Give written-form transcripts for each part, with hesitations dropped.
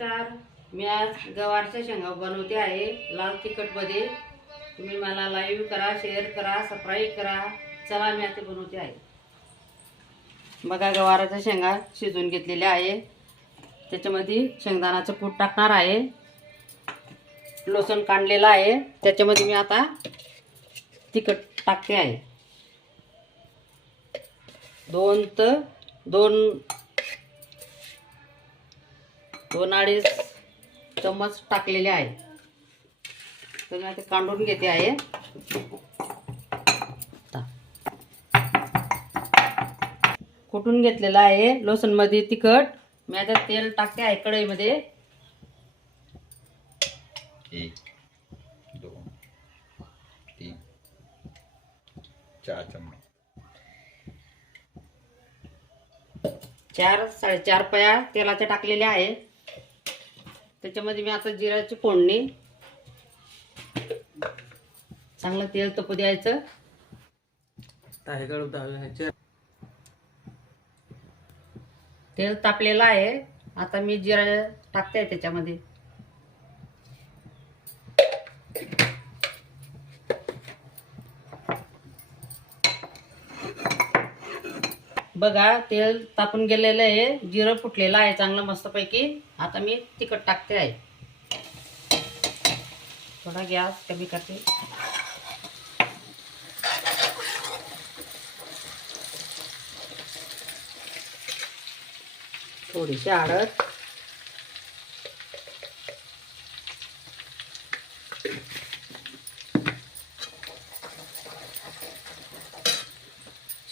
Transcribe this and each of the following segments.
नमस्कार. मी आज गवारच्या शेंगा बनवते आहे लाल तिखटमध्ये. तुम्ही मला लाईव्ह करा, शेअर करा, सबस्क्राईब करा. चला मी आता बनवते आहे. बघा गवाराच्या शेंगा शिजवून घेतलेल्या आहे. त्याच्यामध्ये शेंगदाण्याचं कूट टाकणार आहे. लसूण काढलेला आहे. त्याच्यामध्ये मी आता तिखट टाकते आहे. दोन अडीच चम्मच टाकलेले आहे. तर मी आता काढून घेते आहे. कुटून घेतलेलं आहे. लसूण मध्ये तिखट मी आता तेल टाकते आहे कढईमध्ये. 1 2 3 4 चम्मच 4-4.5 पया तेलाच्या टाकलेल्या आहे. त्याच्यामध्ये मी आता जिऱ्याची फोडणी. चांगलं तेल तपू द्यायचं. तेल तापलेलं आहे. आता मी जिरा टाकते त्याच्यामध्ये. बघा तेल तापून गेलेलं आहे. जिरं फुटलेलं आहे चांगलं मस्तपैकी. आता मी तिखट टाकते आहे. थोडा गॅस कमी करते. थोडीशी हळद,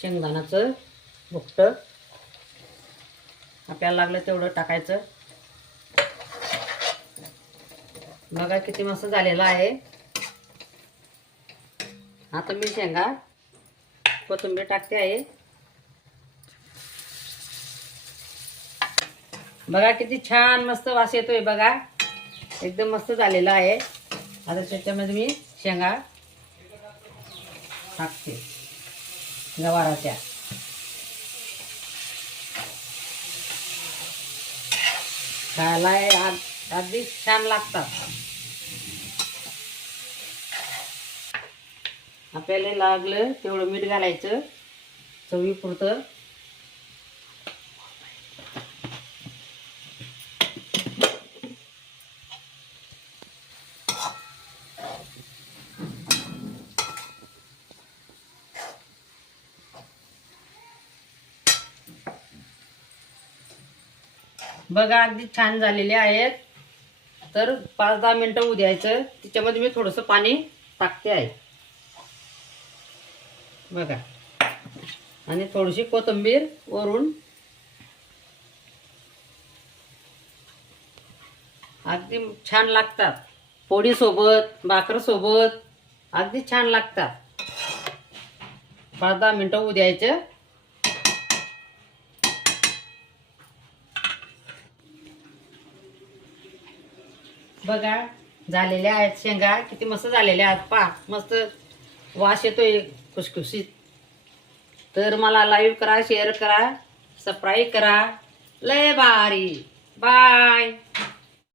शेंगदाण्याचं भुकट आपल्याला लागलं तेवढं टाकायचं. बघा किती मस्त झालेला आहे. आता मी शेंगा कोथिंबीर टाकते आहे. बघा किती छान मस्त वास येतोय. बघा एकदम मस्त झालेला आहे. आता त्याच्यामध्ये मी शेंगा टाकते गवाराच्या. खायला अगदी छान लागतात. आपल्याला लागलं तेवढं मीठ घालायचं चवीपुरतं. बघा अगदी छान झालेले आहेत. तर 5-10 मिनिटं होऊ द्यायचं. त्याच्यामध्ये मी थोडंसं पाणी टाकते आहे. बघा आणि थोडीशी कोथिंबीर वरून. अगदी छान लागतात. पोळी सोबत, भाकर सोबत अगदी छान लागतात. 5-10 मिनिटं होऊ द्यायचं. बघा झालेल्या आहेत शेंगा. किती मस्त झालेल्या आहेत. पहा मस्त वास येतोय खुसखुशीत. तर मला लाईव्ह करा, शेअर करा, सबस्क्राईब करा. लय भारी. बाय.